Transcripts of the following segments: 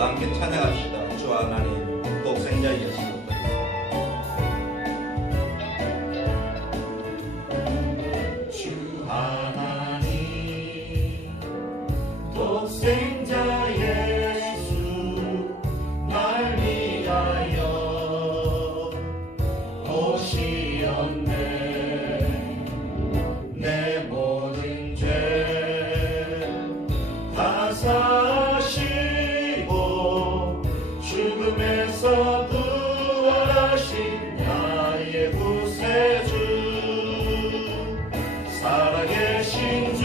다 함께 찬양합시다. 주 하나님 독생자 예수 독생자 예수 날 위하여 오시었네. 내 모든 죄 다 사시고 죽음에서 부활하신 나의 구세주 살아계신 주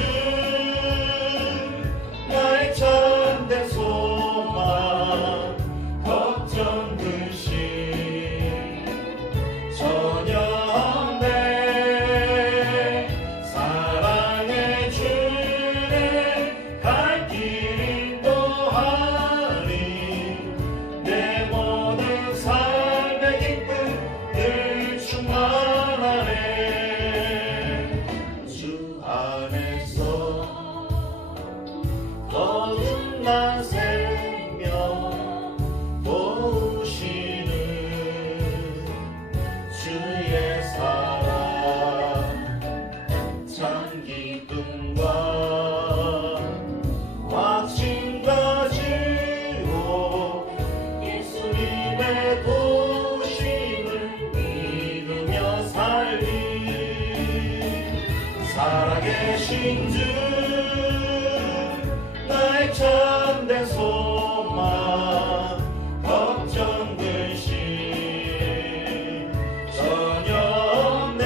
나의 참된 소망 걱정 근심 전혀 없네. 사랑의 주님 갈 길 인도하리. 내 모든 삶의 기쁨 늘 충만하네. 주 안에서 거듭난 생명 도우시는 주의 사랑 참 기쁨과 확신 가지고 예수님의 도우심을 믿으며 살리. 살아계신 주 나의 참된 소망 걱정 근심 전혀 없네.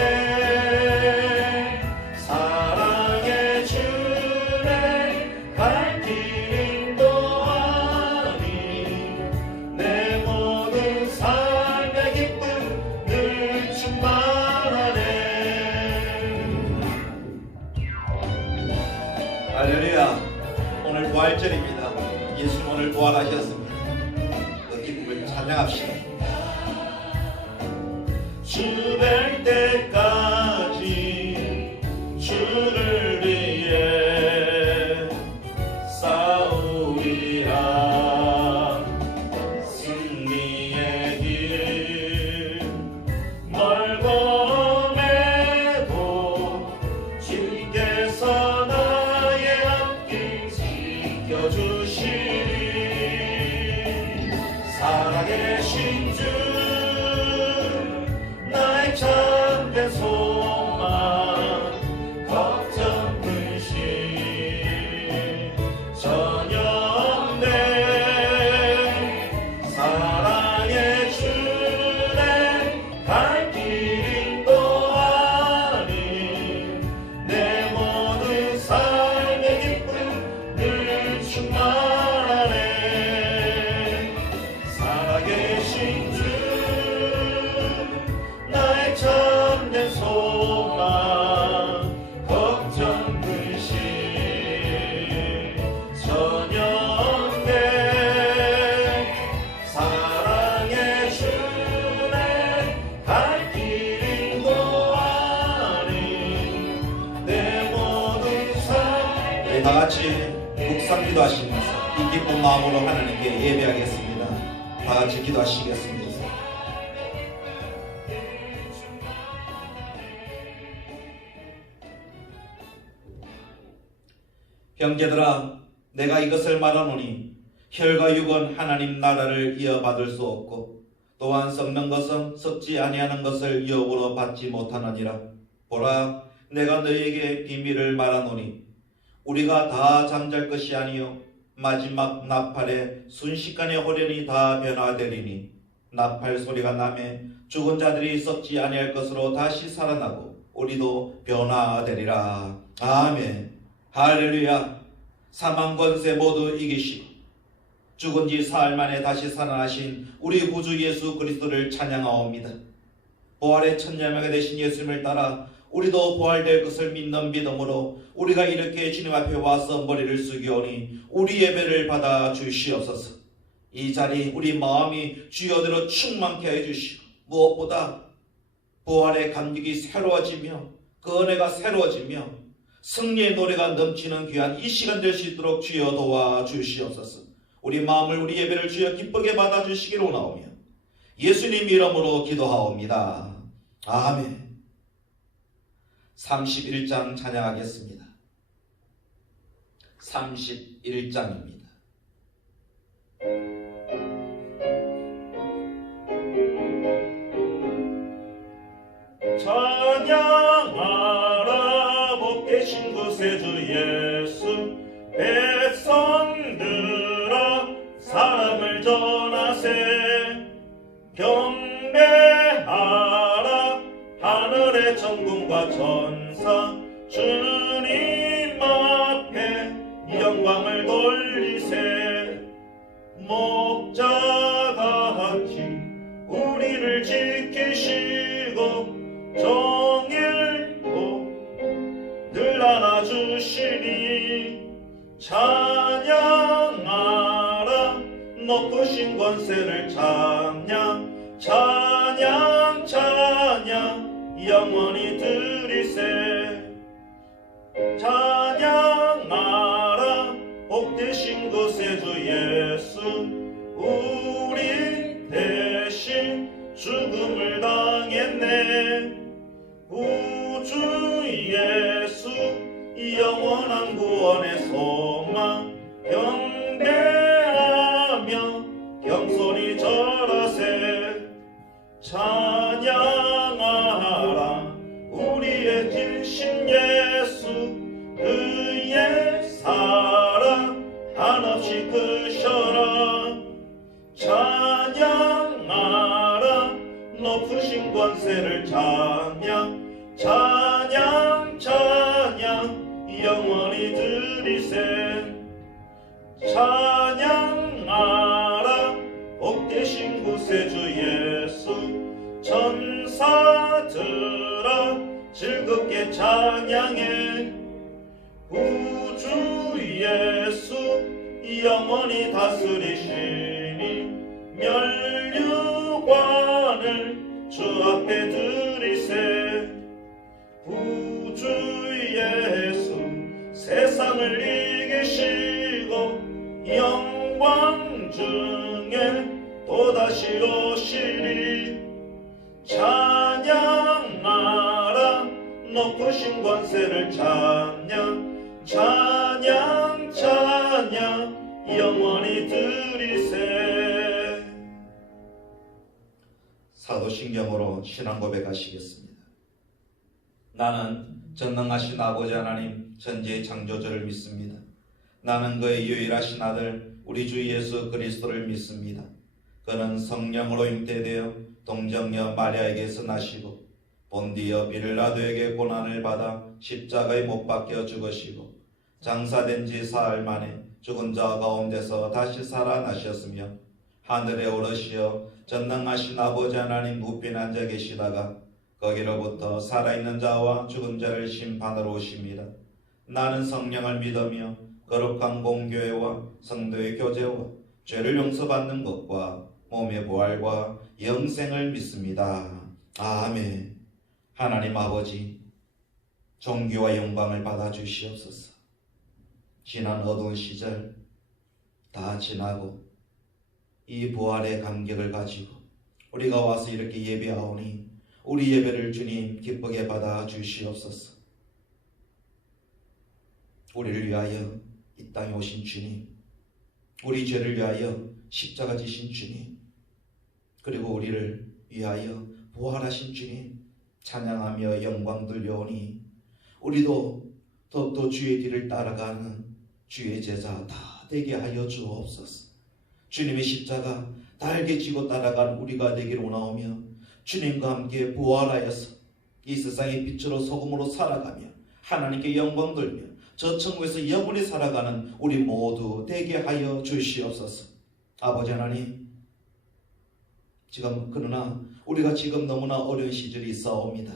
사랑의 주님 갈 길 인도하니. 내 모든 삶의 기쁨 늘 충만하네. 할렐루야. 오늘 부활절입니다. 예수님 오늘 부활하셨습니다. 그 기쁨을 찬양합시다. 주 뵐 때까지 주를 위해 싸우리라. 승리의 길 멀고매도 주께서 나의 앞길 지켜주시리. 살아계신 주 나의 참된 소망 걱정 근심 전혀 없네. 사랑의 주님 갈 길 인도하니. 내 모든 삶의 기쁨 늘 충만하네. 살아계신 주 나의 참된 소망 걱정 근심 전혀 없네. 사랑의 주님 갈 길 인도하니. 내 모든 삶. 우리 다 같이 묵상 기도하시면서 이 기쁜 마음으로 하나님께 예배하겠습니다. 다 같이 기도하시겠습니다. 형제들아, 내가 이것을 말하노니 혈과 육은 하나님 나라를 이어받을 수 없고 또한 썩는 것은 썩지 아니하는 것을 이어으로 받지 못하느니라. 보라, 내가 너희에게 비밀을 말하노니 우리가 다 잠잘 것이 아니요 마지막 나팔에 순식간에 호련히 다 변화되리니 나팔 소리가 나매 죽은 자들이 썩지 아니할 것으로 다시 살아나고 우리도 변화되리라. 아멘. 할렐루야. 사망 권세 모두 이기시고 죽은 지 사흘 만에 다시 살아나신 우리 구주 예수 그리스도를 찬양하옵니다. 부활의 첫 열매가 되신 예수님을 따라 우리도 부활될 것을 믿는 믿음으로 우리가 이렇게 주님 앞에 와서 머리를 숙이오니 우리 예배를 받아 주시옵소서. 이 자리 우리 마음이 주여대로 충만케 해주시고 무엇보다 부활의 감격이 새로워지며 그 은혜가 새로워지며 승리의 노래가 넘치는 귀한 이 시간 될 수 있도록 주여 도와주시옵소서. 우리 마음을 우리 예배를 주여 기쁘게 받아주시기를 원하오며 예수님 이름으로 기도하옵니다. 아멘. 31장 찬양하겠습니다. 31장입니다. 찬양하라 복되신 구세주 예수 백성들아 사랑을 전하세 경배하라 하늘의 천군과 천사 주님 앞에 영광을 돌리세 목자같이 우리를 지키시고 정일도 늘 안아주시니 찬양하라 높으신 권세를 찬양 찬양 찬양 영원히 드리세 찬양하라 복되신 구세주 예수 우리 대신 죽음을 당했네 우주 예수 영원한 구원의 소망 경배하며 경손히 절하세 찬양하라 우리의 진신 예수 그의 사랑 한없이 크셔라 찬양하라 높으신 권세를 찬양 찬양 찬양 영원히 드리세 찬양하라 복되신 구세주 예수 천사들아 즐겁게 찬양해 우주 예수 영원히 다스리시니 멸류관을 주 앞에 드리세 우주 예수 세상을 이기시고 영광 중에 또다시 오시리 찬양하라 높으신 권세를 찬양 찬양 찬양 영원히 드리세 사도신경으로 신앙 고백하시겠습니다. 나는 전능하신 아버지 하나님 천지의 창조주를 믿습니다. 나는 그의 유일하신 아들 우리 주 예수 그리스도를 믿습니다. 그는 성령으로 잉태되어 동정녀 마리아에게서 나시고 본디어 빌라도에게 고난을 받아 십자가에 못 박혀 죽으시고 장사된 지 사흘 만에 죽은 자 가운데서 다시 살아나셨으며 하늘에 오르시어 전능하신 아버지 하나님 우편 앉아 계시다가 거기로부터 살아있는 자와 죽은 자를 심판하러 오십니다. 나는 성령을 믿으며 거룩한 공교회와 성도의 교제와 죄를 용서받는 것과 몸의 부활과 영생을 믿습니다. 아멘. 하나님 아버지 존귀와 영광을 받아 주시옵소서. 지난 어두운 시절 다 지나고 이 부활의 감격을 가지고 우리가 와서 이렇게 예배하오니 우리 예배를 주님 기쁘게 받아 주시옵소서. 우리를 위하여 이 땅에 오신 주님, 우리 죄를 위하여 십자가 지신 주님, 그리고 우리를 위하여 부활하신 주님 찬양하며 영광 돌려오니 우리도 더욱더 주의 길을 따라가는 주의 제자 다 되게 하여 주옵소서. 주님의 십자가 달게 지고 따라간 우리가 되기를 원하오며 주님과 함께 부활하여서 이 세상의 빛으로 소금으로 살아가며 하나님께 영광 돌며 저 천국에서 영원히 살아가는 우리 모두 되게 하여 주시옵소서. 아버지 하나님, 그러나 우리가 지금 너무나 어려운 시절이 있사옵니다.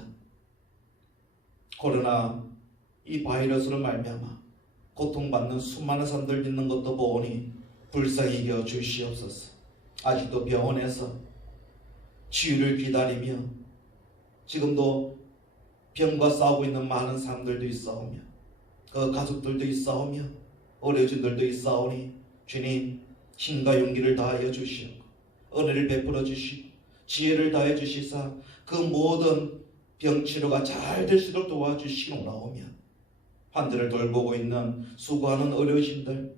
코로나 이 바이러스로 말미암아 고통받는 수많은 사람들 있는 것도 보오니 불쌍히 여겨 주시옵소서. 아직도 병원에서 치유를 기다리며 지금도 병과 싸우고 있는 많은 사람들도 있사오며 그 가족들도 있사오며 어려진들도 있사오니 주님 힘과 용기를 다하여 주시고 은혜를 베풀어 주시고 지혜를 다해 주시사 그 모든 병치료가 잘 될 수 있도록 도와주시옵나오며 환자를 돌보고 있는 수고하는 의료진들,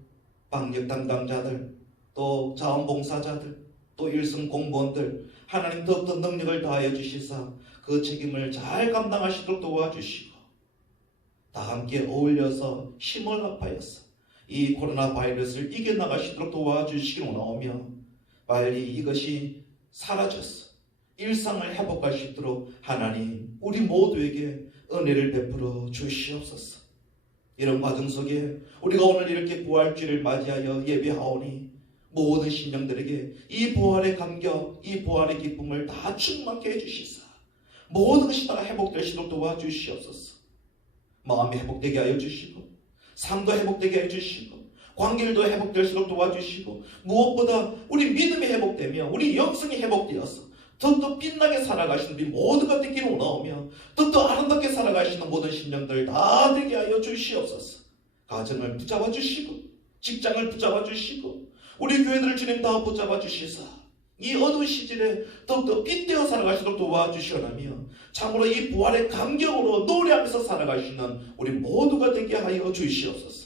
방역 담당자들, 또 자원봉사자들, 또 일선 공무원들 하나님 더욱더 능력을 다하여 주시사 그 책임을 잘 감당하시도록 도와주시고 다 함께 어울려서 힘을 합하여서 이 코로나 바이러스를 이겨나가시도록 도와주시옵나오며 빨리 이것이 사라져서 일상을 회복할 수 있도록 하나님 우리 모두에게 은혜를 베풀어 주시옵소서. 이런 과정 속에 우리가 오늘 이렇게 부활주일을 맞이하여 예배하오니 모든 신령들에게 이 부활의 감격, 이 부활의 기쁨을 다 충만케 해주시사 모든 것이 다 회복되시도록 도와주시옵소서. 마음이 회복되게 하여 주시고 삶도 회복되게 해주시고 관계도 회복될수록 도와주시고 무엇보다 우리 믿음이 회복되며 우리 영성이 회복되어서 더욱더 빛나게 살아가시는 우리 모두가 되기를 원하오며 더욱더 아름답게 살아가시는 모든 신령들 다 되게 하여 주시옵소서. 가정을 붙잡아 주시고 직장을 붙잡아 주시고 우리 교회들을 주님 다 붙잡아 주시사 이 어두운 시절에 더욱더 빛되어 살아가시도록 도와주시오라며 참으로 이 부활의 감격으로 노래하면서 살아가시는 우리 모두가 되게 하여 주시옵소서.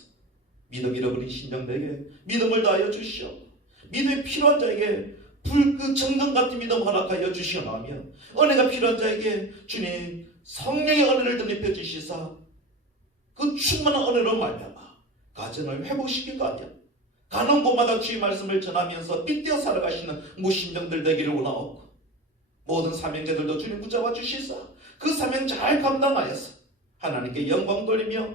믿음 잃어버린 신령들에게 믿음을 다하여 주시오. 믿음이 필요한 자에게 그 정금 같은 믿음 허락하여 주시오나며 은혜가 필요한 자에게 주님 성령의 은혜를 덧입혀 주시사 그 충만한 은혜로 말미암아 가정을 회복시키고 하며 가는 곳마다 주의 말씀을 전하면서 빛되어 살아가시는 무신령들 되기를 원하옵고 모든 사명자들도 주님 붙잡아 주시사 그 사명 잘 감당하여서 하나님께 영광 돌리며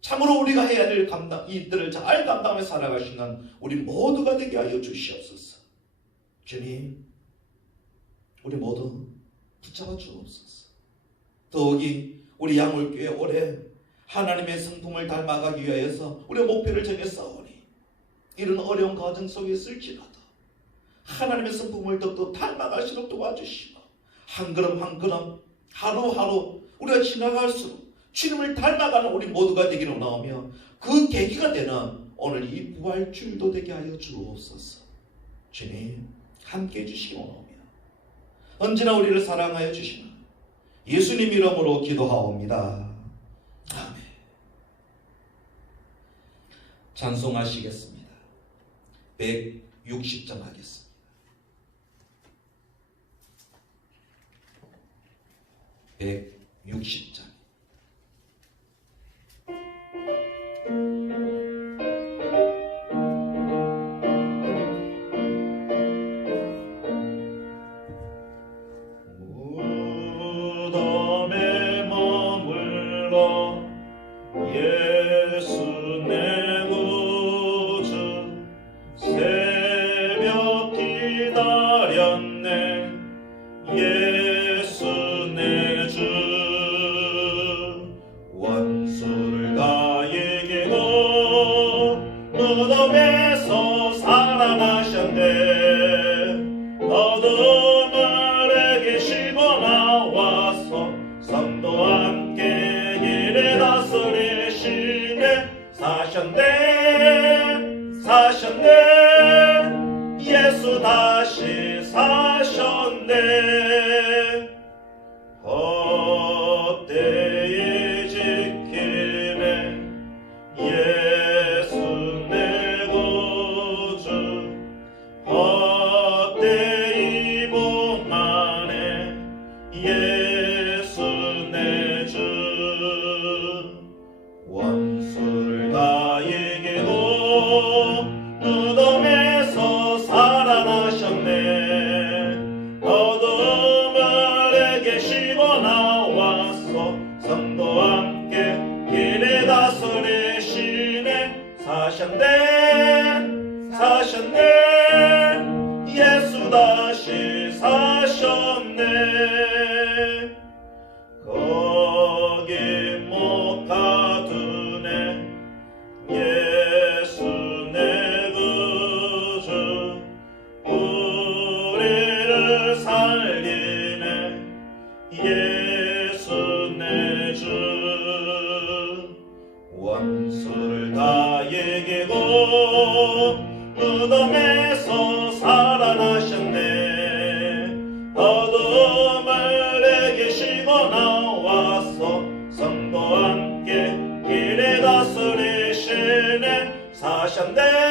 참으로 우리가 해야 될 이들을 잘 감당하며 살아가시는 우리 모두가 되게 하여 주시옵소서. 주님 우리 모두 붙잡아 주옵소서. 더욱이 우리 양울교회 올해 하나님의 성품을 닮아가기 위하여서 우리의 목표를 정했사오니 이런 어려운 과정 속에 있을지라도 하나님의 성품을 더욱더 닮아갈수록 도와주시고 한 걸음 한 걸음 하루하루 우리가 지나갈수록 주님을 닮아가는 우리 모두가 되기를 원하오며 그 계기가 되는 오늘 이 부활주일도 되게 하여 주옵소서. 주님 함께 해주시기 원하오며 언제나 우리를 사랑하여 주시는 예수님 이름으로 기도하옵니다. 아멘. 찬송하시겠습니다. 160장 하겠습니다. (160장) 무덤에 머물러 예수 내 구주 새벽 기다렸네 예수 내 주 원수를 다 이기고 무덤에서 살아나셨네 어둠을 이기시고 나와서 성도 함께 길에 다스리시네 사셨네 예수 다시 사셨네 헛되이 지키네 예수 내 구주 헛되이 봉하네 예수 내 주 원수를 다 이기고 무덤에서 살아나셨네 어둠을 이기시고 나와서 성도 함께 길에 다스리시네 사셨네 예수 다시 사셨네 거기 못 가두네 예수 내 구주 우리를 살리네 예수 내 주 원수를 다 이기고 무덤에서 살아나셨네. 어둠을 내기시고 나와서 성도와 함께 길에 다스리시네. 사셨네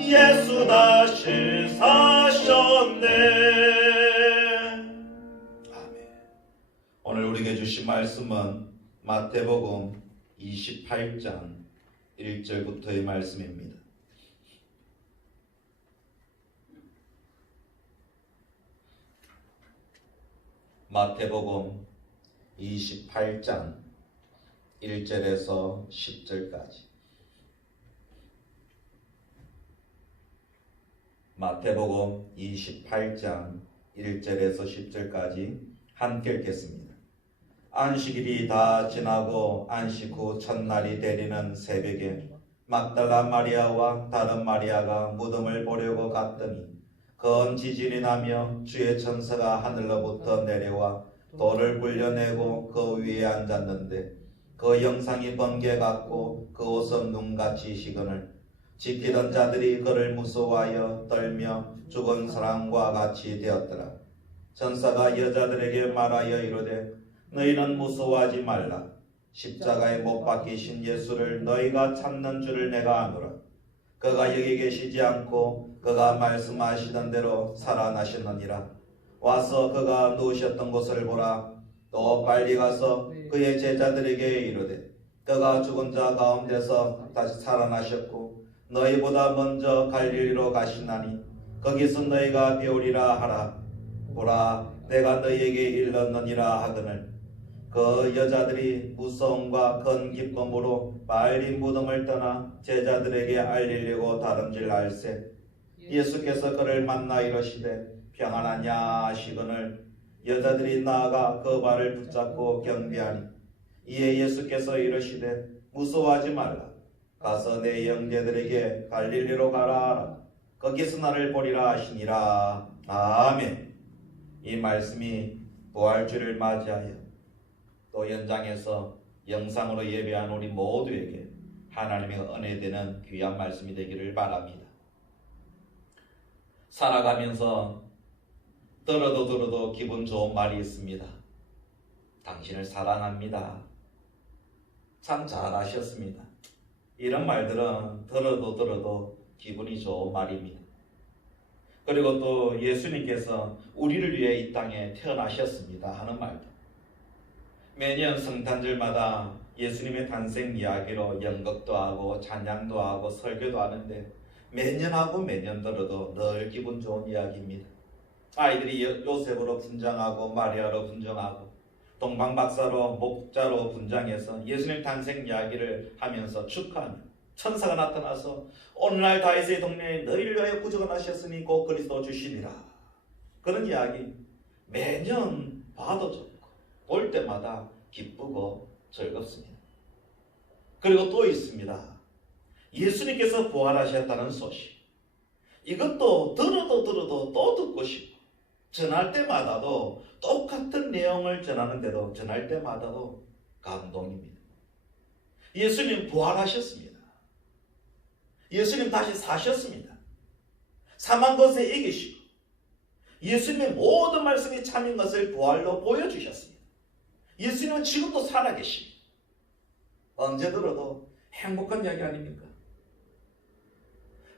예수 다시 사셨네. 아멘. 오늘 우리에게 주신 말씀은 마태복음 28장 1절부터의 말씀입니다. 마태복음 28장 1절에서 10절까지. 마태복음 28장 1절에서 10절까지 함께 읽겠습니다. 안식일이 다 지나고 안식 후 첫날이 되리는 새벽에 막달라 마리아와 다른 마리아가 무덤을 보려고 갔더니 큰 지진이 나며 주의 천사가 하늘로부터 내려와 돌을 굴려내고 그 위에 앉았는데 그 형상이 번개 같고 그 옷은 눈같이 시거늘 지키던 자들이 그를 무서워하여 떨며 죽은 사람과 같이 되었더라. 천사가 여자들에게 말하여 이르되 너희는 무서워하지 말라. 십자가에 못 박히신 예수를 너희가 찾는 줄을 내가 아노라. 그가 여기 계시지 않고 그가 말씀하시던 대로 살아나셨느니라. 와서 그가 누우셨던 곳을 보라. 또 빨리 가서 그의 제자들에게 이르되 그가 죽은 자 가운데서 다시 살아나셨고 너희보다 먼저 갈릴리로 가시나니 거기서 너희가 배우리라 하라. 보라, 내가 너희에게 일렀느니라 하거늘 그 여자들이 무서움과 큰 기쁨으로 빨리 무덤을 떠나 제자들에게 알리려고 다름질 알세. 예수께서 그를 만나 이르시되 평안하냐 하시거늘 여자들이 나아가 그 발을 붙잡고 경배하니 이에 예수께서 이르시되 무서워하지 말라. 가서 내 형제들에게 갈릴리로 가라 하라. 거기서 나를 보리라 하시니라. 아멘. 이 말씀이 부활주를 맞이하여 또 현장에서 영상으로 예배한 우리 모두에게 하나님의 은혜 되는 귀한 말씀이 되기를 바랍니다. 살아가면서 들어도 기분 좋은 말이 있습니다. 당신을 사랑합니다. 참 잘하셨습니다. 이런 말들은 들어도 기분이 좋은 말입니다. 그리고 또 예수님께서 우리를 위해 이 땅에 태어나셨습니다 하는 말도, 매년 성탄절마다 예수님의 탄생 이야기로 연극도 하고 찬양도 하고 설교도 하는데 매년 하고 매년 들어도 늘 기분 좋은 이야기입니다. 아이들이 요셉으로 분장하고 마리아로 분장하고 동방박사로 목자로 분장해서 예수님 탄생 이야기를 하면서 축하하며 천사가 나타나서 오늘날 다윗의 동네에 너희를 위하여 구주가 나셨으니 곧 그리스도 주시니라. 그런 이야기 매년 봐도 좋고 볼 때마다 기쁘고 즐겁습니다. 그리고 또 있습니다. 예수님께서 부활하셨다는 소식. 이것도 들어도 또 듣고 싶고 전할 때마다도 똑같은 내용을 전하는데도 전할 때마다도 감동입니다. 예수님 부활하셨습니다. 예수님 다시 사셨습니다. 사망 것에 이기시고 예수님의 모든 말씀이 참인 것을 부활로 보여주셨습니다. 예수님은 지금도 살아계십니다. 언제 들어도 행복한 이야기 아닙니까?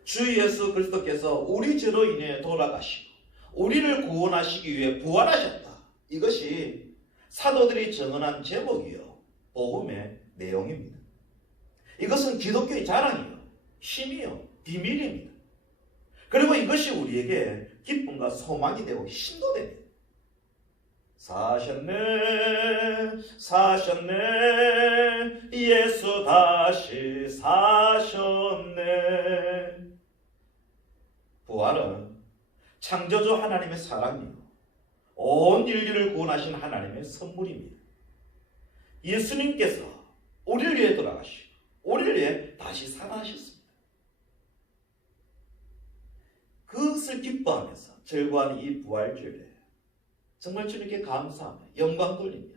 주 예수 그리스도께서 우리 죄로 인해 돌아가시고 우리를 구원하시기 위해 부활하셨다. 이것이 사도들이 증언한 제목이요 복음의 내용입니다. 이것은 기독교의 자랑이요 힘이요 비밀입니다. 그리고 이것이 우리에게 기쁨과 소망이 되고 힘도 됩니다. 사셨네 예수 다시 사셨네. 부활은 창조주 하나님의 사랑이요 온 인류를 구원하신 하나님의 선물입니다. 예수님께서 우리를 위해 돌아가시고 우리를 위해 다시 살아나셨습니다. 그것을 기뻐하면서 즐거워하는 이 부활주일에 정말 주님께 감사하며 영광 돌리며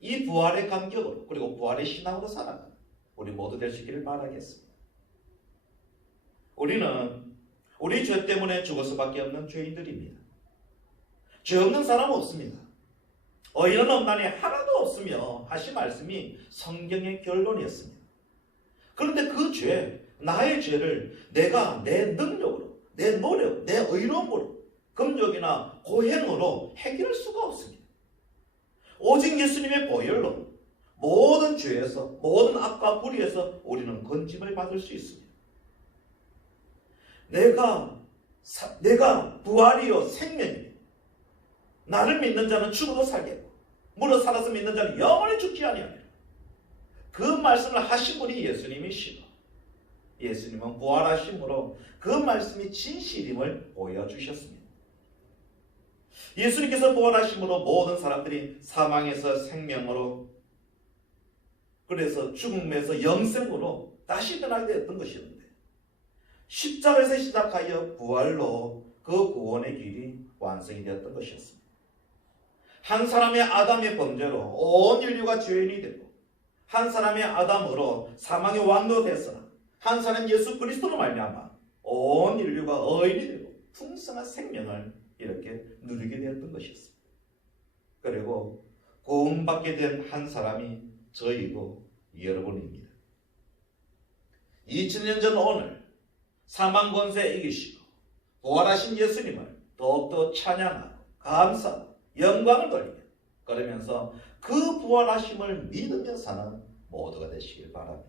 이 부활의 감격으로 그리고 부활의 신앙으로 살아가는 우리 모두 될 수 있기를 바라겠습니다. 우리는 우리 죄 때문에 죽을 수밖에 없는 죄인들입니다. 죄 없는 사람은 없습니다. 의인은 없나니 하나도 없으며 하신 말씀이 성경의 결론이었습니다. 그런데 그 죄, 나의 죄를 내가 내 능력으로, 내 노력, 내 의로움으로, 금욕이나 고행으로 해결할 수가 없습니다. 오직 예수님의 보혈로 모든 죄에서, 모든 악과 불의에서 우리는 건짐을 받을 수 있습니다. 내가 부활이요 생명이요. 나를 믿는 자는 죽어도 살겠고 무릇 살아서 믿는 자는 영원히 죽지 아니하리라. 그 말씀을 하신 분이 예수님이시고 예수님은 부활하심으로 그 말씀이 진실임을 보여주셨습니다. 예수님께서 부활하심으로 모든 사람들이 사망에서 생명으로, 그래서 죽음에서 영생으로 다시 일어나게 되었던 것이었는데, 십자가에서 시작하여 부활로 그 구원의 길이 완성이 되었던 것이었습니다. 한 사람의 아담의 범죄로 온 인류가 죄인이 되고, 한 사람의 아담으로 사망의 왕도 됐으나 한 사람 예수 그리스도로 말미암아 온 인류가 의인이 되고 풍성한 생명을 이렇게 누리게 되었던 것이었습니다. 그리고 구원받게 된 한 사람이 저희고 여러분입니다. 2000년 전 오늘 사망 권세 이기시고 부활하신 예수님을 더욱더 찬양하고 감사하고 영광을 돌리며, 그러면서 그 부활하심을 믿으며 사는 모두가 되시길 바랍니다.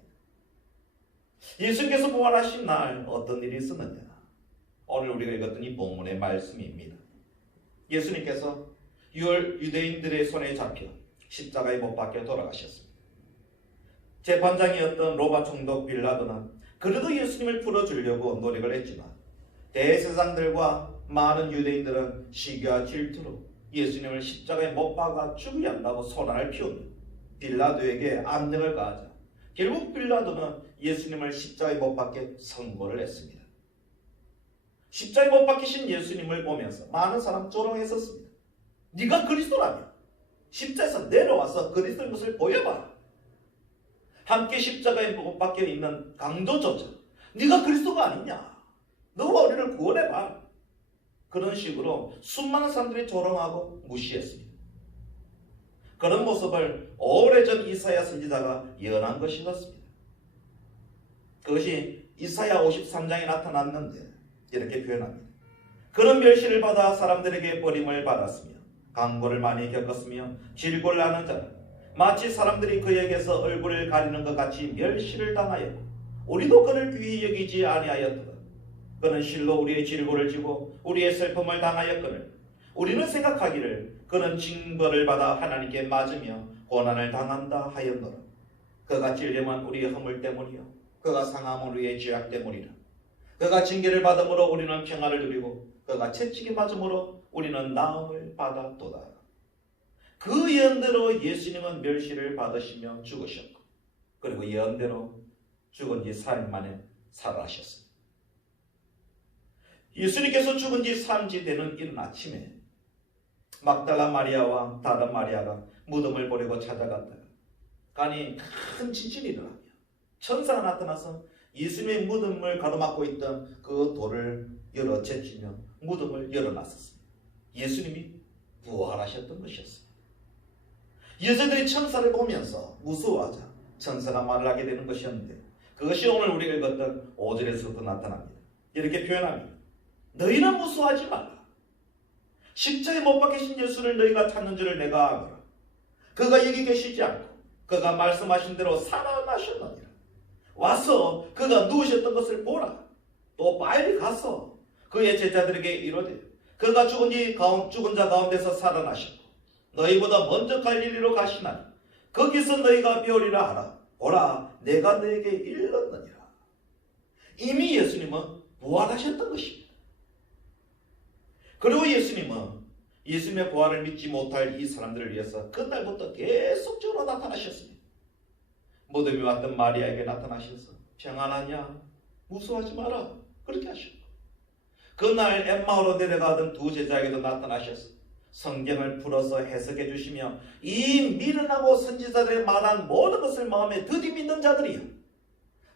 예수님께서 부활하신 날 어떤 일이 있었느냐? 오늘 우리가 읽었던 이 본문의 말씀입니다. 예수님께서 유대인들의 손에 잡혀 십자가에 못 박혀 돌아가셨습니다. 재판장이었던 로마 총독 빌라도는 그래도 예수님을 풀어주려고 노력을 했지만 대제사장들과 많은 유대인들은 시기와 질투로 예수님을 십자가에 못 박아 죽여야 한다고 소란을 피우며 빌라도에게 압력을 가하자 결국 빌라도는 예수님을 십자가에 못 박게 선고를 했습니다. 십자가에 못 박히신 예수님을 보면서 많은 사람 조롱했었습니다. 네가 그리스도라면 십자가에서 내려와서 그리스도의 모습을 보여봐라. 함께 십자가에 못 박혀 있는 강도조차 네가 그리스도가 아니냐, 너가 우리를 구원해봐. 그런 식으로 수많은 사람들이 조롱하고 무시했습니다. 그런 모습을 오래전 이사야 선지자가 예언한 것이었습니다. 그것이 이사야 53장에 나타났는데 이렇게 표현합니다. 그런 멸시를 받아 사람들에게 버림을 받았으며 강고를 많이 겪었으며 질고를 하는 자는 마치 사람들이 그에게서 얼굴을 가리는 것 같이 멸시를 당하였고 우리도 그를 귀히 여기지 아니하였도다. 그는 실로 우리의 질고를 지고 우리의 슬픔을 당하였거늘 우리는 생각하기를 그는 징벌을 받아 하나님께 맞으며 고난을 당한다 하였노라. 그가 찔림은 우리의 허물 때문이요 그가 상함은 우리의 죄악 때문이라. 그가 징계를 받음으로 우리는 평안을 누리고 그가 채찍에 맞음으로 우리는 나음을 받았도다. 그 예언대로 예수님은 멸시를 받으시며 죽으셨고 그리고 예언대로 죽은 지 3일 만에 살아나셨습니다. 예수님께서 죽은 지 3일 되는 이른 아침에 막달라 마리아와 다른 마리아가 무덤을 보려고 찾아갔다가 가니 큰 지진이 일어나며 천사가 나타나서 예수님의 무덤을 가로막고 있던 그 돌을 열어 제치며 무덤을 열어놨었습니다. 예수님이 부활하셨던 것이었습니다. 여자들이 천사를 보면서 무서워하자 천사가 말을 하게 되는 것이었는데 그것이 오늘 우리가 읽었던 5절에서부터 나타납니다. 이렇게 표현합니다. 너희는 무서워하지 마라. 십자가에 못 박히신 예수를 너희가 찾는 줄을 내가 아노라. 그가 여기 계시지 않고 그가 말씀하신 대로 살아나셨느니라. 와서 그가 누우셨던 것을 보라. 또 빨리 가서 그의 제자들에게 이르되 그가 죽은 자 가운데서 살아나셨고 너희보다 먼저 갈릴리로 가시나니 거기서 너희가 배우리라 하라. 보라, 내가 너에게 일렀느니라. 이미 예수님은 부활하셨던 것입니다. 그리고 예수님은 예수님의 부활을 믿지 못할 이 사람들을 위해서 그날부터 계속적으로 나타나셨습니다. 무덤에 왔던 마리아에게 나타나셔서 평안하냐? 무서워하지 마라. 그렇게 하셨고 그날 엠마오로 내려가던 두 제자에게도 나타나셔서 성경을 풀어서 해석해 주시며 이 미련하고 선지자들의 말한 모든 것을 마음에 드디 믿는 자들이여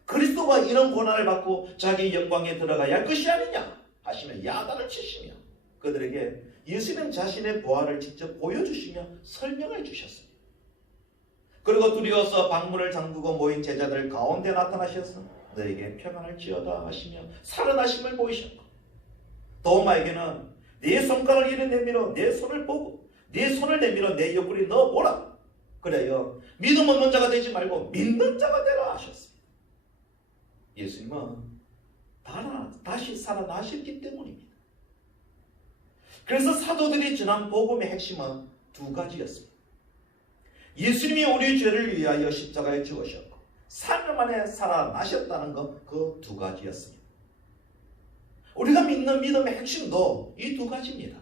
그리스도가 이런 고난을 받고 자기 영광에 들어가야 할 것이 아니냐 하시며 야단을 치시며 그들에게 예수님 자신의 부활을 직접 보여주시며 설명해 주셨습니다. 그리고 두려워서 방문을 잠그고 모인 제자들 가운데 나타나셔서 너에게 평안을 지어다 하시며 살아나심을 보이셨고 도마에게는 네 손가락을 이리 내밀어 내 손을 보고 네 손을 내밀어 내 옆구리 넣어보라. 그래요 믿음 없는 자가 되지 말고 믿는 자가 되라 하셨습니다. 예수님은 다시 살아나셨기 때문입니다. 그래서 사도들이 전한 복음의 핵심은 두 가지였습니다. 예수님이 우리 죄를 위하여 십자가에 죽으셨고 3일 만에 살아나셨다는 것, 그 두 가지였습니다. 우리가 믿는 믿음의 핵심도 이 두 가지입니다.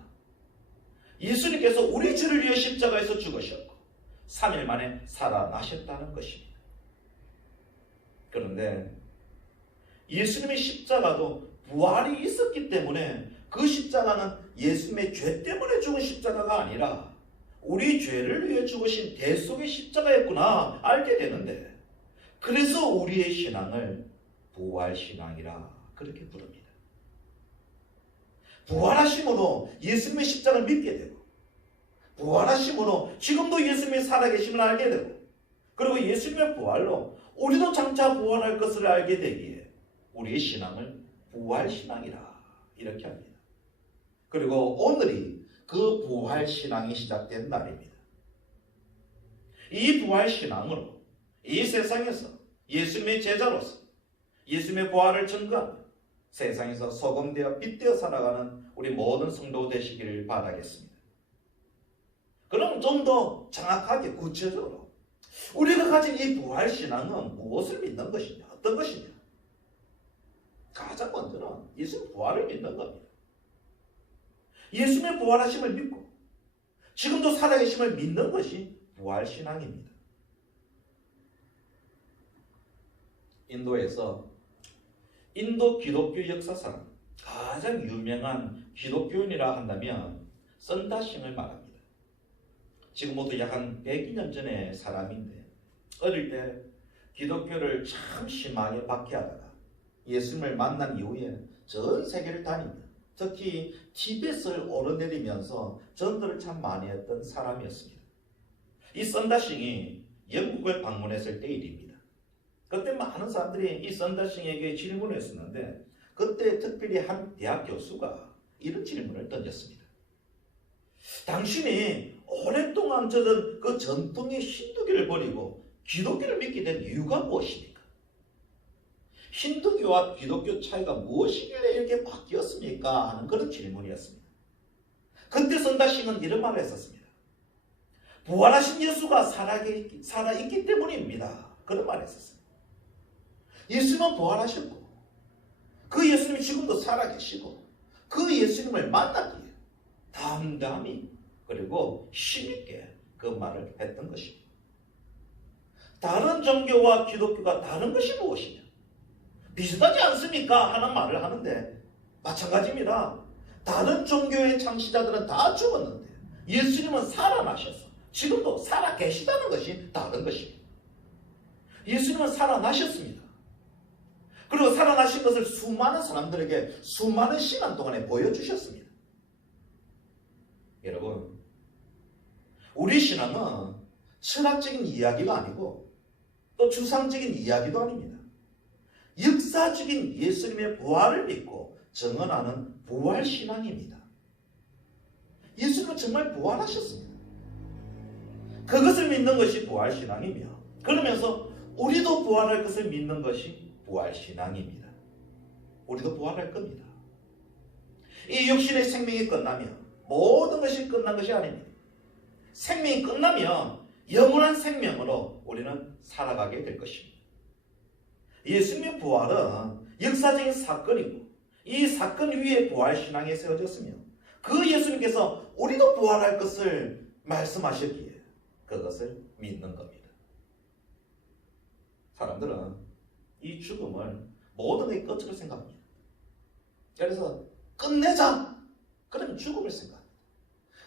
예수님께서 우리 죄를 위해 십자가에서 죽으셨고 3일 만에 살아나셨다는 것입니다. 그런데 예수님의 십자가도 부활이 있었기 때문에 그 십자가는 예수님의 죄 때문에 죽은 십자가가 아니라 우리 죄를 위해 죽으신 대속의 십자가였구나 알게 되는데 그래서 우리의 신앙을 부활신앙이라 그렇게 부릅니다. 부활하심으로 예수님의 십자가를 믿게 되고 부활하심으로 지금도 예수님이 살아계심을 알게 되고 그리고 예수님의 부활로 우리도 장차 부활할 것을 알게 되기에 우리의 신앙을 부활신앙이라 이렇게 합니다. 그리고 오늘이 그 부활신앙이 시작된 날입니다. 이 부활신앙으로 이 세상에서 예수님의 제자로서 예수님의 부활을 증거하며 세상에서 소금되어 빛되어 살아가는 우리 모든 성도 되시기를 바라겠습니다. 그럼 좀 더 정확하게 구체적으로 우리가 가진 이 부활신앙은 무엇을 믿는 것이냐 어떤 것이냐 가장 먼저는 예수님 부활을 믿는 겁니다. 예수님의 부활하심을 믿고 지금도 살아계심을 믿는 것이 부활신앙입니다. 인도에서 인도 기독교 역사상 가장 유명한 기독교인이라 한다면 선다싱을 말합니다. 지금부터 약 한 102년 전의 사람인데 어릴 때 기독교를 참 심하게 박해하다가 예수님을 만난 이후에 전 세계를 다니며 특히 티벳을 오르내리면서 전도를 참 많이 했던 사람이었습니다. 이 선다싱이 영국을 방문했을 때 일입니다. 그때 많은 사람들이 이 선다싱에게 질문을 했었는데 그때 특별히 한 대학 교수가 이런 질문을 던졌습니다. 당신이 오랫동안 저던 그 전통의 힌두교를 버리고 기독교를 믿게 된 이유가 무엇입니까? 힌두교와 기독교 차이가 무엇이길래 이렇게 바뀌었습니까? 하는 그런 질문이었습니다. 그때 선다싱은 이런 말을 했었습니다. 부활하신 예수가 살아있기 때문입니다. 그런 말을 했었습니다. 예수님은 부활하셨고 그 예수님이 지금도 살아계시고 그 예수님을 만나기에 담담히 그리고 힘있게 그 말을 했던 것입니다. 다른 종교와 기독교가 다른 것이 무엇이냐? 비슷하지 않습니까? 하는 말을 하는데 마찬가지입니다. 다른 종교의 창시자들은 다 죽었는데 예수님은 살아나셔서 지금도 살아계시다는 것이 다른 것입니다. 예수님은 살아나셨습니다. 그리고 살아나신 것을 수많은 사람들에게 수많은 시간 동안에 보여주셨습니다. 여러분, 우리 신앙은 철학적인 이야기가 아니고 또 추상적인 이야기도 아닙니다. 역사적인 예수님의 부활을 믿고 증언하는 부활신앙입니다. 예수님은 정말 부활하셨습니다. 그것을 믿는 것이 부활신앙이며 그러면서 우리도 부활할 것을 믿는 것이 부활신앙입니다. 우리도 부활할 겁니다. 이 육신의 생명이 끝나면 모든 것이 끝난 것이 아닙니다. 생명이 끝나면 영원한 생명으로 우리는 살아가게 될 것입니다. 예수님의 부활은 역사적인 사건이고 이 사건 위에 부활신앙이 세워졌으며 그 예수님께서 우리도 부활할 것을 말씀하셨기에 그것을 믿는 겁니다. 사람들은 이 죽음을 모든 게 끝으로 생각합니다. 그래서 끝내자! 그러면 죽음을 생각합니다.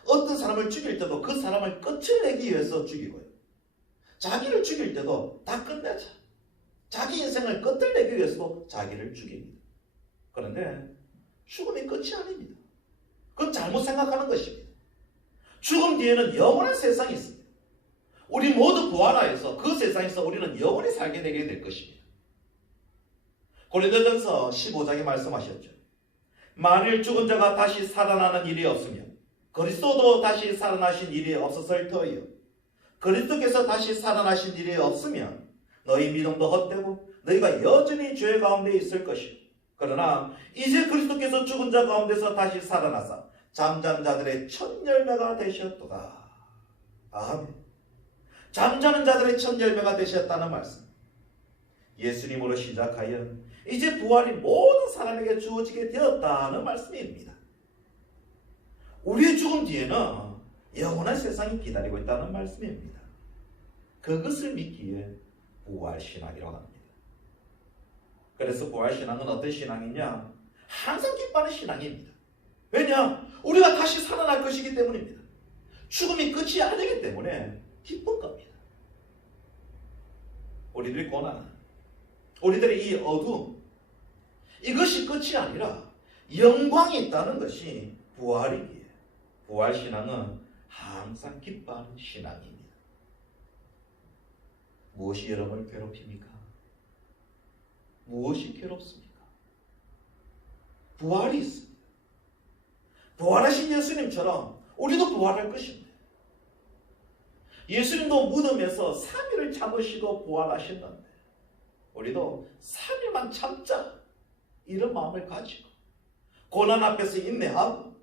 어떤 사람을 죽일 때도 그 사람을 끝을 내기 위해서 죽이고요. 자기를 죽일 때도 다 끝내자. 자기 인생을 끝을내기 위해서도 자기를 죽입니다. 그런데 죽음이 끝이 아닙니다. 그건 잘못 생각하는 것입니다. 죽음 뒤에는 영원한 세상이 있습니다. 우리 모두 부활하여서 그 세상에서 우리는 영원히 살게 되게 될 것입니다. 고린도전서 15장에 말씀하셨죠. 만일 죽은 자가 다시 살아나는 일이 없으면 그리스도도 다시 살아나신 일이 없었을 터이요. 그리스도께서 다시 살아나신 일이 없으면 너희 믿음도 헛되고 너희가 여전히 죄 가운데 있을 것이요. 그러나 이제 그리스도께서 죽은 자 가운데서 다시 살아나사 잠자는 자들의 첫 열매가 되셨도다. 아멘. 잠자는 자들의 첫 열매가 되셨다는 말씀. 예수님으로 시작하여 이제 부활이 모든 사람에게 주어지게 되었다는 말씀입니다. 우리의 죽음 뒤에는 영원한 세상이 기다리고 있다는 말씀입니다. 그것을 믿기에 부활신앙이라고 합니다. 그래서 부활신앙은 어떤 신앙이냐? 항상 기뻐하는 신앙입니다. 왜냐? 우리가 다시 살아날 것이기 때문입니다. 죽음이 끝이 아니기 때문에 기쁜 겁니다. 우리들의 고난, 우리들의 이 어두움, 이것이 끝이 아니라 영광이 있다는 것이 부활이기에 부활신앙은 항상 기뻐하는 신앙입니다. 무엇이 여러분을 괴롭힙니까? 무엇이 괴롭습니까? 부활이 있습니다. 부활하신 예수님처럼 우리도 부활할 것입니다. 예수님도 무덤에서 3일을 참으시고 부활하셨는데 우리도 3일만 참자 이런 마음을 가지고 고난 앞에서 인내하고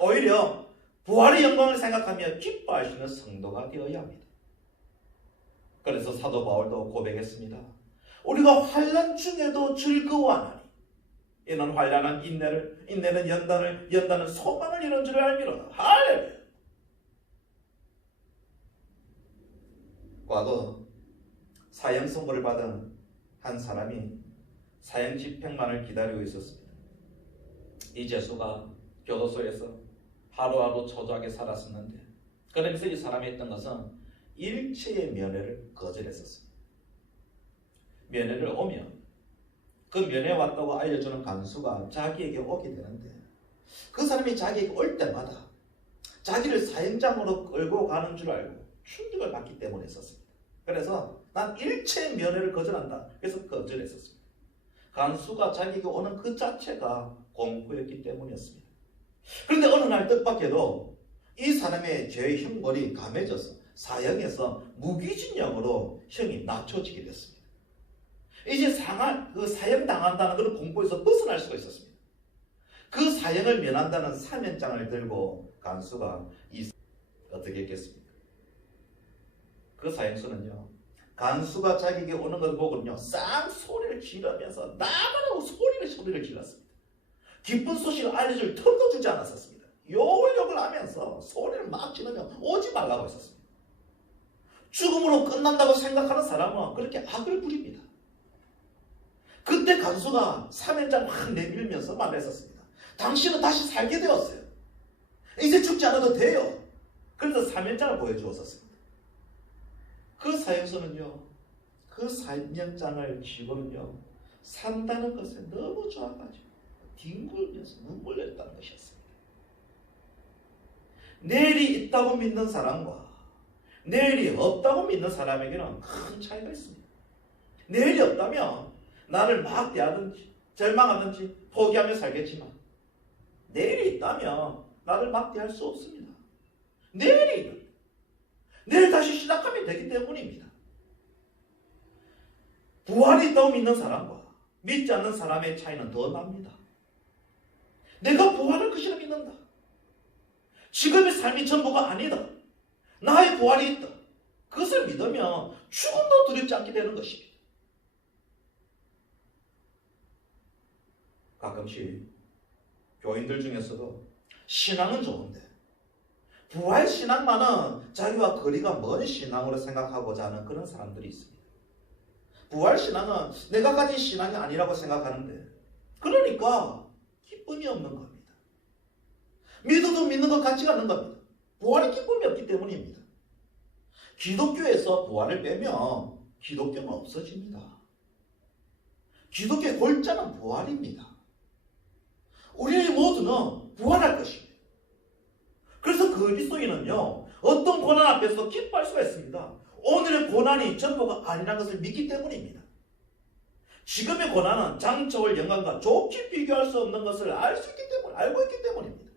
오히려 부활의 영광을 생각하며 기뻐하시는 성도가 되어야 합니다. 그래서 사도 바울도 고백했습니다. 우리가 환난 중에도 즐거워하나니 이는 환난은 인내를, 인내는 연단을, 연단은 소망을 이룬 줄 알미로다. 할렐루야. 과거 사형 선고를 받은 한 사람이 사형 집행만을 기다리고 있었습니다. 이 죄수가 교도소에서 하루하루 초조하게 살았었는데 그러면서 이 사람이 했던 것은 일체의 면회를 거절했었습니다. 면회를 오면 그 면회 왔다고 알려주는 간수가 자기에게 오게 되는데 그 사람이 자기에게 올 때마다 자기를 사형장으로 끌고 가는 줄 알고 충격을 받기 때문에 했었습니다. 그래서 난 일체 면회를 거절한다. 그래서 거절했었습니다. 간수가 자기에게 오는 그 자체가 공포였기 때문이었습니다. 그런데 어느 날 뜻밖에도 이 사람의 죄의 형벌이 감해져서 사형에서 무기징역으로 형이 낮춰지게 됐습니다. 이제 그 사형 당한다는 그런 공포에서 벗어날 수가 있었습니다. 그 사형을 면한다는 사면장을 들고 간수가 어떻게 했겠습니까? 그 사형수는요, 간수가 자기에게 오는 것을 보고는요, 쌍 소리를 지르면서 나가라고 소리를 질렀습니다. 기쁜 소식을 알려줄 틈도 주지 않았었습니다. 욕을 하면서 소리를 막 지르며 오지 말라고 했었습니다. 죽음으로 끝난다고 생각하는 사람은 그렇게 악을 부립니다. 그때 간수가 사면장 확 내밀면서 말했었습니다. 당신은 다시 살게 되었어요. 이제 죽지 않아도 돼요. 그래서 사면장을 보여주었었습니다. 그 사형수는요, 그 사면장을 쥐고는요, 산다는 것에 너무 좋아가지고 뒹굴면서 눈물 냈다는 것이었습니다. 내일이 있다고 믿는 사람과 내일이 없다고 믿는 사람에게는 큰 차이가 있습니다. 내일이 없다면 나를 막 대하든지 절망하든지 포기하며 살겠지만 내일이 있다면 나를 막 대할 수 없습니다. 내일이 있다. 내일 다시 시작하면 되기 때문입니다. 부활이 있다고 믿는 사람과 믿지 않는 사람의 차이는 더 납니다. 내가 부활할 것이라 믿는다. 지금의 삶이 전부가 아니다. 나의 부활이 있다. 그것을 믿으면 죽음도 두렵지 않게 되는 것입니다. 가끔씩 교인들 중에서도 신앙은 좋은데 부활 신앙만은 자기와 거리가 먼 신앙으로 생각하고자 하는 그런 사람들이 있습니다. 부활 신앙은 내가 가진 신앙이 아니라고 생각하는데 그러니까 기쁨이 없는 겁니다. 믿어도 믿는 것 같지가 않는 겁니다. 부활의 기쁨이 없기 때문입니다. 기독교에서 부활을 빼면 기독교는 없어집니다. 기독교의 골자는 부활입니다. 우리 모두는 부활할 것입니다. 그래서 그리스도인은요, 어떤 고난 앞에서 기뻐할 수가 있습니다. 오늘의 고난이 전부가 아니라는 것을 믿기 때문입니다. 지금의 고난은 장차올 영광과 좋게 비교할 수 없는 것을 알고 있기 때문입니다.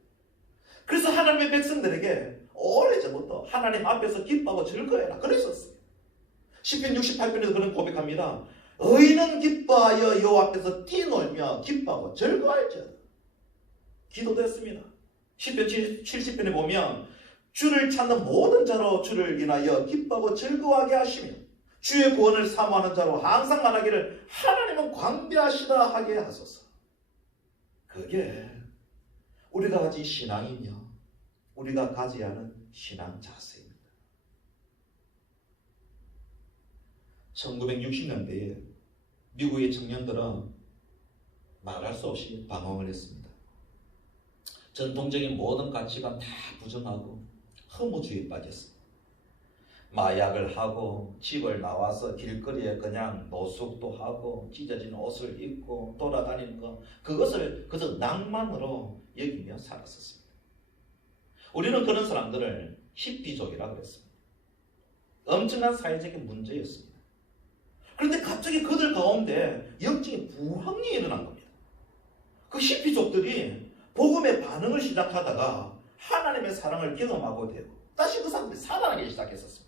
그래서 하나님의 백성들에게 오래전부터 하나님 앞에서 기뻐하고 즐거워해라 그랬었어요. 시편 68편에서 그런 고백합니다. 의인은 기뻐하여 여호와 앞에서 뛰놀며 기뻐하고 즐거워할지어다. 기도됐습니다. 시편 70편에 보면 주를 찾는 모든 자로 주를 인하여 기뻐하고 즐거워하게 하시며 주의 구원을 사모하는 자로 항상 말하기를 하나님은 광대하시다 하게 하소서. 그게 우리가 가진 신앙이며 우리가 가져야 하는 신앙 자세입니다. 1960년대에 미국의 청년들은 말할 수 없이 방황을 했습니다. 전통적인 모든 가치관 다 부정하고 허무주의에 빠졌습니다. 마약을 하고 집을 나와서 길거리에 그냥 노숙도 하고 찢어진 옷을 입고 돌아다니는 것, 그것을 그저 낭만으로 여기며 살았었습니다. 우리는 그런 사람들을 히피족이라고 했습니다. 엄청난 사회적인 문제였습니다. 그런데 갑자기 그들 가운데 영적인 부흥이 일어난 겁니다. 그 히피족들이 복음의 반응을 시작하다가 하나님의 사랑을 경험하고 되고 다시 그 사람들이 살아나기 시작했었습니다.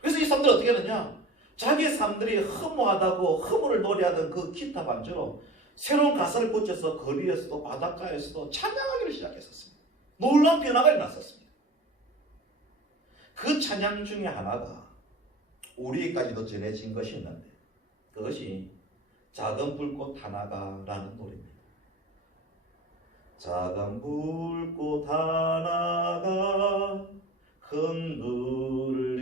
그래서 이 사람들이 어떻게 하느냐, 자기 사람들이 허무하다고 허물을 노래하던 그 기타 반주로 새로운 가사를 고쳐서 거리에서도 바닷가에서도 찬양하기를 시작했었습니다. 놀라운 변화가 일어났었습니다. 그 찬양 중에 하나가 우리에게까지도 전해진 것이 있는데 그것이 작은 불꽃 하나가라는 노래입니다. 작은 불꽃 하나가 큰 눈을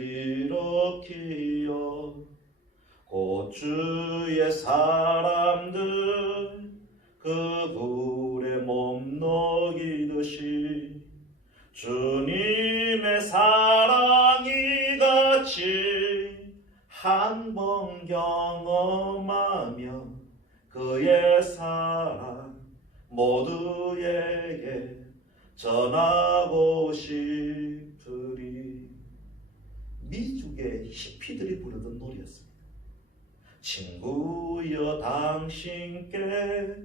일으키어 곧 주의 사람들 그 불에 몸 녹이듯이 주님의 사랑이 같이 한 번 경험하며 그의 사랑 모두에게 전하고 싶으리. 미국의 히피들이 부르던 노래였습니다. 친구여 당신께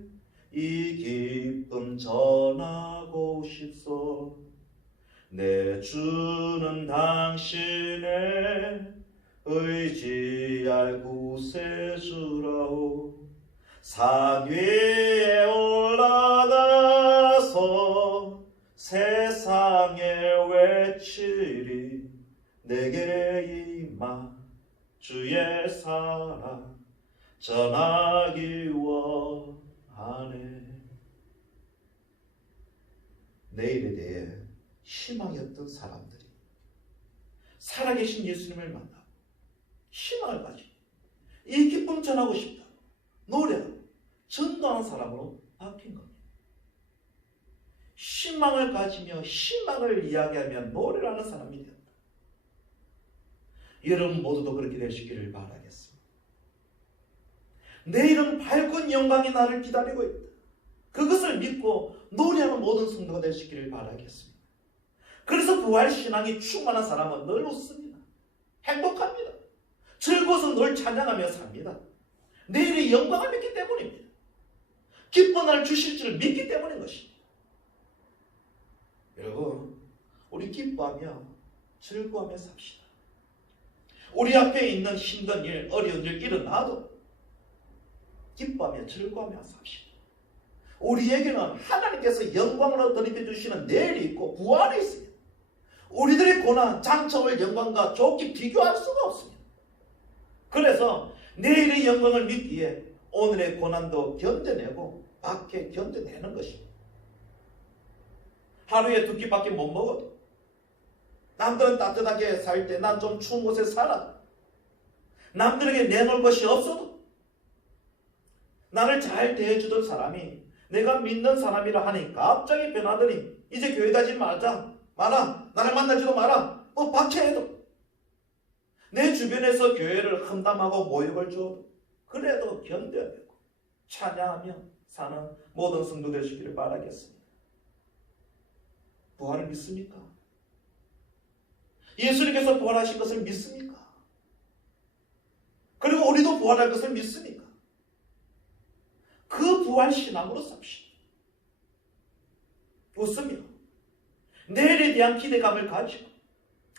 이 기쁨 전하고 싶소. 내 주는 당신의 의지할 구세주라오. 산 위에 올라가서 세상에 외치리. 내게 임하 주의 사랑 전하기 원하네. 내일에 대해 희망이 없던 사람들이 살아계신 예수님을 만나고 희망을 가지고 이 기쁨 전하고 싶다고 노래하고 전도하는 사람으로 바뀐 겁니다. 희망을 가지며 희망을 이야기하며 노래를 하는 사람이 되었다. 여러분 모두도 그렇게 되시기를 바라겠습니다. 내일은 밝은 영광이 나를 기다리고 있다. 그것을 믿고 노래하는 모든 성도가 되시기를 바라겠습니다. 그래서 부활신앙이 충만한 사람은 늘 웃습니다. 행복합니다. 즐거워서 늘 찬양하며 삽니다. 내일의 영광을 믿기 때문입니다. 기쁜 날 주실 줄 믿기 때문인 것입니다. 여러분, 우리 기뻐하며 즐거워하며 삽시다. 우리 앞에 있는 힘든 일, 어려운 일 일어나도 기뻐하며 즐거워하며 삽시다. 우리에게는 하나님께서 영광으로 드립해 주시는 내일이 있고 부활이 있습니다. 우리들의 고난, 장차올 영광과 좋게 비교할 수가 없습니다. 그래서 내일의 영광을 믿기에 오늘의 고난도 견뎌내고 밖에 견뎌내는 것입니다. 하루에 2끼밖에 못 먹어도 남들은 따뜻하게 살 때 난 좀 추운 곳에 살아. 남들에게 내놓을 것이 없어도 나를 잘 대해주던 사람이 내가 믿는 사람이라 하니 갑자기 변하더니 이제 교회 다니지 마라. 나를 만나지도 마라. 박해해도 내 주변에서 교회를 험담하고 모욕을 줘도 그래도 견뎌내고 찬양하며 사는 모든 성도 되시기를 바라겠습니다. 부활을 믿습니까? 예수님께서 부활하신 것을 믿습니까? 그리고 우리도 부활할 것을 믿습니까? 그 부활 신앙으로 삽시다. 웃으며 내일에 대한 기대감을 가지고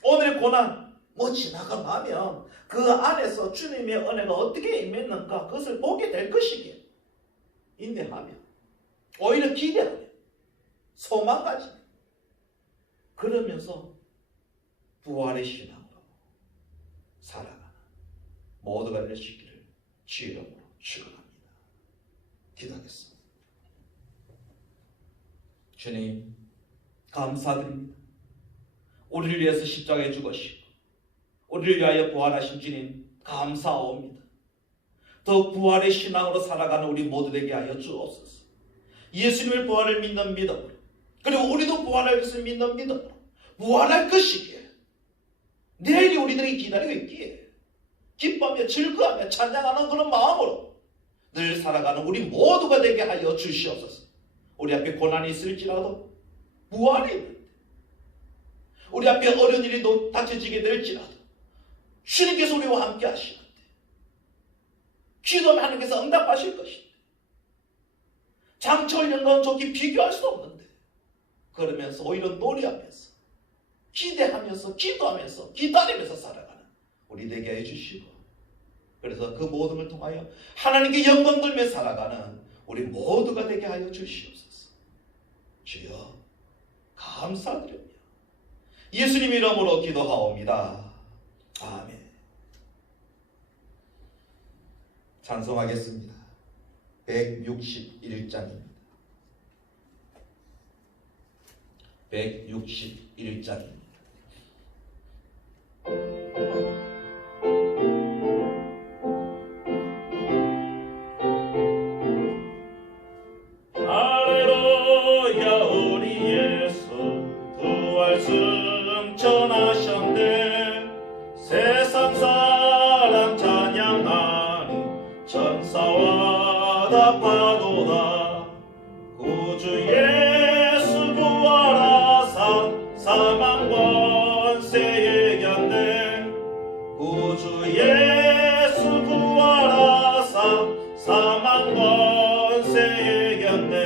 오늘의 고난 지나가면 그 안에서 주님의 은혜가 어떻게 임했는가 그것을 보게 될 것이기에 인내하며 오히려 기대하며 소망 가지며 그러면서 부활의 신앙으로 살아가는 모두가 되시기를 주의 이름으로 축원합니다. 기도하겠습니다. 주님 감사드립니다. 우리를 위해서 십자가에 죽으시고 우리를 위하여 부활하신 주님 감사합니다. 더 부활의 신앙으로 살아가는 우리 모두 되게 하여 주옵소서. 예수님의 부활을 믿는 믿음으로 그리고 우리도 부활할 것을 믿는 믿음으로 부활할 것이기에 내일이 우리들이 기다리고 있기에 기뻐하며 즐거워하며 찬양하는 그런 마음으로 늘 살아가는 우리 모두가 되게 하여 주시옵소서. 우리 앞에 고난이 있을지라도 부활이 있는데 우리 앞에 어려운 일이 닥쳐지게 될지라도 주님께서 우리와 함께 하시는데 기도하면 하나님께서 응답하실 것인데 장차 영광 좋게 비교할 수 없는데 그러면서 오히려 노래하면서 기대하면서 기도하면서 기다리면서 살아가는 우리 되게 해주시고 그래서 그 모든 걸 통하여 하나님께 영광 돌며 살아가는 우리 모두가 되게 하여 주시옵소서. 주여 감사드립니다. 예수님 이름으로 기도하옵니다. 아멘. 찬송하겠습니다. 161장입니다. 161장입니다. 할렐루야 우리 예수 부활 승천하셨네. 세상 사람 찬양하니 천사와 다 파도다. 구주 예수 부활하사 사망 권세 이겼네. 구주 예수 부활하사 사망 권세 이겼네.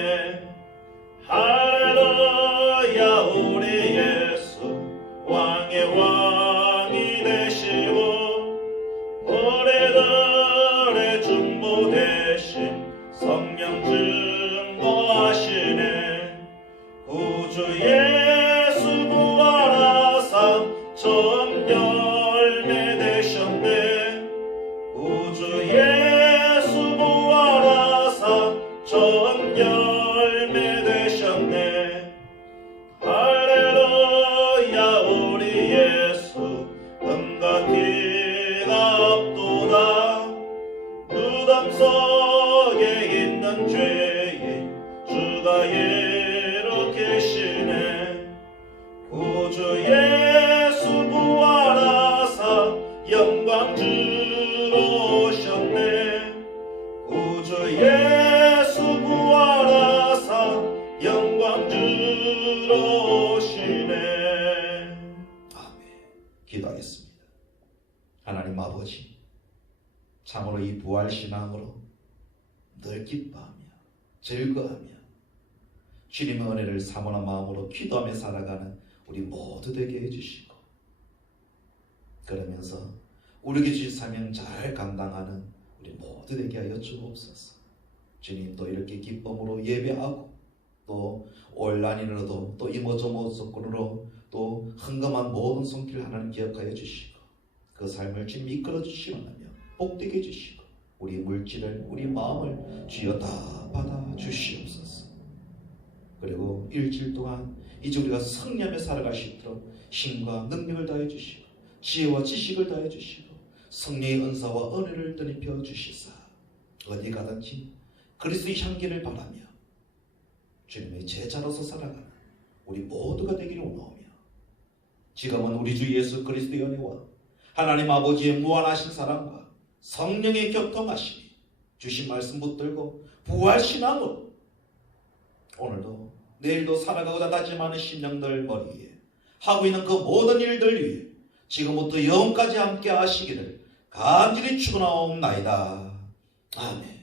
할렐루야 우리 예수 왕의 왕이 되시고 우리들의 중보 되신 성령 증거하시네. 구주 예수 부활하사 처음 열매 되셨네. 구주 예수 부활하사 처음 열매 되셨네. 할렐루야 우리 예수 흠과 티가 없도다. 무덤 속에 있는 죄인 주가 이룩하시네. 구주 예수 부활하사 영광 주러 오셨네. 구주 예수 부활하사 영광 주러 오시네. 아멘. 기도하겠습니다. 하나님 아버지, 참으로 이 부활 신앙으로 늘 기뻐하며 즐거워하며 주님의 은혜를 사모하는 마음으로 기도하며 살아가는 우리 모두 되게 해주시고 그러면서 우리에게 주신 사명 잘 감당하는 우리 모두 되게 하여 주옵소서. 주님 또 이렇게 기쁨으로 예배하고 또 온라인으로도 또 이모저모 조건으로 또 헌금한 모든 손길 하나님 기억하여 주시고 그 삶을 주님 이끌어 주시옵나며 복되게 해주시고 우리 물질을 우리 마음을 주여 다 받아 주시옵소서. 그리고 일주일 동안 이제 우리가 성령에 살아갈 수 있도록 힘과 능력을 다해 주시고 지혜와 지식을 다해 주시고 성령의 은사와 은혜를 드립혀 주시사 어디 가든지 그리스도의 향기를 바라며 주님의 제자로서 살아가는 우리 모두가 되기를 원하오며 지금은 우리 주 예수 그리스도의 은혜와 하나님 아버지의 무한하신 사랑과 성령의 교통하심이 주신 말씀 붙들고 부활신앙으로 오늘도 내일도 살아가고자 다짐하는 심령들 머리 위에 하고 있는 그 모든 일들 위해 지금부터 영까지 함께 하시기를 간절히 축원하옵나이다. 아멘.